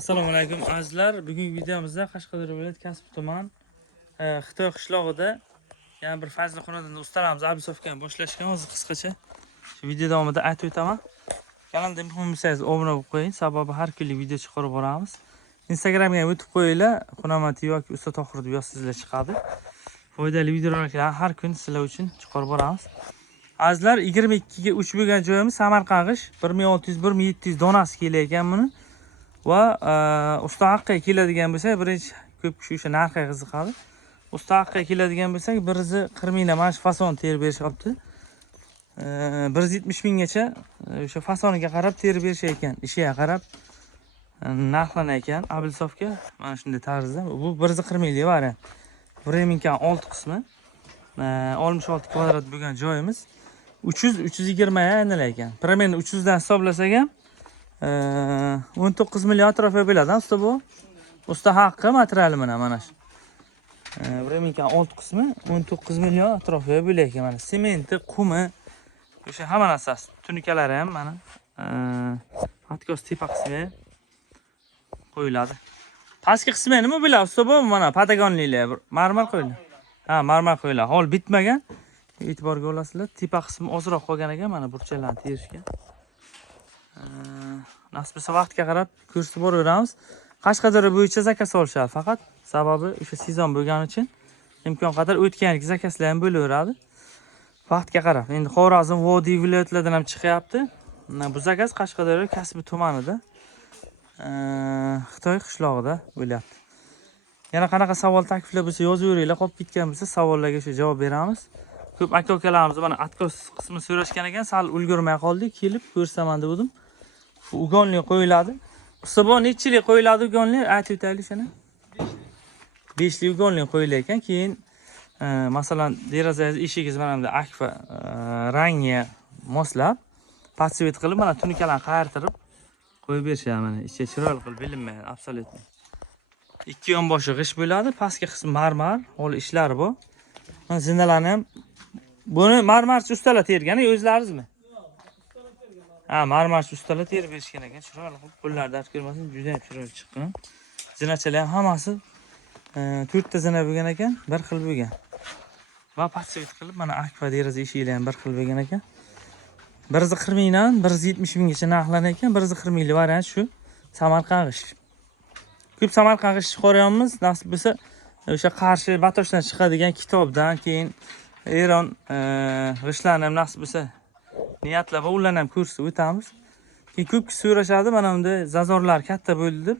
Assalomu alaykum azizlar. Bugungi videomizda Qashqadaryo viloyati Kasbi tuman Xitoy qishlog'ida yana bir fazli xonadonda ustalarimiz Abisovga boshlashgan. Hozir qisqacha shu video davomida aytib o'taman. Kanalda muhim bo'lsangiz obuna bo'lib qo'ying, sababi har kunlik video chiqarib boramiz. Instagramga ham o'tib qo'yinglar, Xunomat yoki Usta Tohir deb yozsangizlar chiqadi. Foydali videolarni har kun sizlar uchun chiqarib boramiz. Azizlar, 22 ga 3 bo'lgan joyimiz Samarqand 1600-1700 donasi kelayotgan buni. Va usta haqqiga keladigan bo'lsak, birinchi ko'p kishi o'sha narxga qiziqadi. Usta haqqiga keladigan bo'lsak, birizi 40 mingdan mana shu fason terib berishyapti. 170 minggacha o'sha fasoniga qarab terib berishar ekan, ishiga qarab narxlanar ekan. Abisovga mana shunday tarzda. Bu 140 minglik variant. Bremenkan 6 qismi 66 kvadrat bo'lgan joyimiz 300-320 ga aylanlar ekan. Primeni 300 dan hisoblasak ham 19 million atrofiga bo'ladi usta bu. Usta haqqi materiali mana shu. Bremenkan 6 qismi 19 million atrofiga bo'lar ekan. Mana sementi, qumi, o'sha hamma narsasi, tunikalari ham mana patkos tepa qismi qo'yiladi. Pastki qismi nima bo'ladi usta bu? Mana patagonliklar, marmar qo'yiladi. Ha, marmar qo'yiladi. Hol bitmagan. E'tiborga olasizlar. Tepa qismi ozroq qolgan ekan, mana burchalarni terishgan. Nasib bo'lsa vaqtga qarab ko'rsatib boraveramiz. Qashqadaryo bo'yicha zakaz olishadi faqat. Sababi o'sha sezon bo'lgani uchun imkon qadar o'tganlik zakazlar ham bo'laveradi. Vaqtga qarab. Endi Xorazm, Vodiy viloyatlardan ham chiqyapti. Bu zakaz Qashqadaryo Kasbi tumanida Xitoy qishlog'ida bo'lyapti. Yana qanaqa savol takliflar bo'lsa yozaveringlar, qolib ketgan bo'lsa savollarga o'sha javob beramiz. Ko'p aka-ukalarimiz mana atkos qismini so'rashgan ekan, sal ulgurmay qoldik, kelib ko'rsaman dedim. Bu ugonlik qo'yiladi. Usta bu nechilik qo'yiladi ugonlik? Aytib o'taylik shuni. 5 lik ugonlik qo'yilar ekan. Keyin masalan, derazangiz, eshigingiz mana bunday akfa rangga moslab, podsvet qilib mana tunikalarni qayirtirib qo'yib berishadi mana. Ichi chiroyli qilib bilinmaydi, absolyutni. Ikki yonboshi g'ish bo'ladi, pastki qismi marmar, hol ishlari bu. Mana zinalarni ham buni marmarchi ustalar tergani o'zlaringizmi? Ha, marmarchi ustalar terib berishgan ekan. Chiroyli qilib qo'llarni dard ko'rmasin, juda ham chiroyli chiqqan. Zinachalar ham hammasi 4 ta zina bo'lgan ekan, bir xil bo'lgan. Va podsvet qilib mana akfa deraza eshiklar ham bir xil bo'lgan ekan. 140 mingdan 170 minggacha narxlanar ekan. 140 minglik variant shu Samarqand g'ish. Ko'p Samarqand g'ish chiqaryapmiz. Nasib bo'lsa o'sha Qarshi Batoshdan chiqadigan kitobdan keyin Eron g'ishlarni ham nasib bo'lsa niyatlab ularni ham ko'rsatib o'tamiz. Keyin ko'p kishi so'rashadi, mana bunda zazorlar katta bo'ldi deb.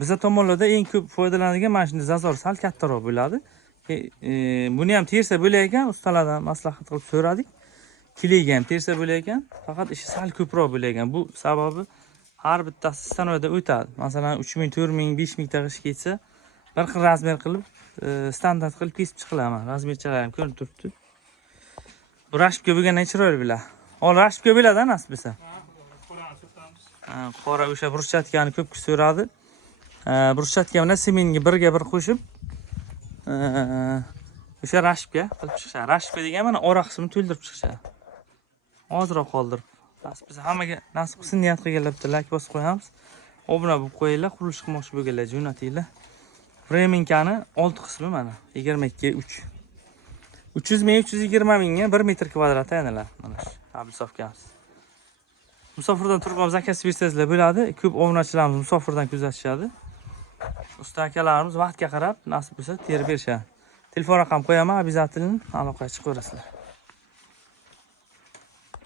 Bizga tomonlarda eng ko'p foydalanadigan mana shunday zazor sal kattaroq bo'ladi. Buni ham tersa bo'lar ekan, ustalardan maslahat qilib so'radik. Kiliga ham tersa bo'lar ekan, faqat ishi sal ko'proq bo'lar ekan. Bu sababi har bittasi stanovda o'tadi. Masalan, 3000, 4000, 5000 ta g'ish ketsa, bir xil razmer qilib, standart qilib kesib chiqilaman. Razmerchalar ham ko'rinib turibdi. Bu rashbga bo'lgandan chiroyli bo'ladi. Hol rashbga bo'ladi, nasib bo'lsa. Qora o'sha bruschatkani ko'p kishi so'radi. Bruschatka bilan sementga birga bir qo'shib, o'sha rashbga qilib chiqishadi. Rashbga degan mana ora qismini to'ldirib chiqishadi. Ozroq qoldirib. Nasib bo'lsa hammaga nasib qilsin, niyat qilganlar bitta like bosib qo'yamiz. Obuna bo'lib qo'yinglar, qurilish qilmoqchi bo'lganlar jo'natinglar. Bremenkani 6 qismi mana 22 ga 3. 300 ming 320 mingga 1 metr kvadrat aylanadi mana shu Abisovkamiz. Musofirdan turib ham zakaz bersangizlar bo'ladi. Ko'p obunachilarimiz musofirdan kuzatishadi. Usta akalarimiz vaqtga qarab nasib bo'lsa terib berishadi. Telefon raqam qo'yaman, обязательно aloqaga chiqaverasizlar.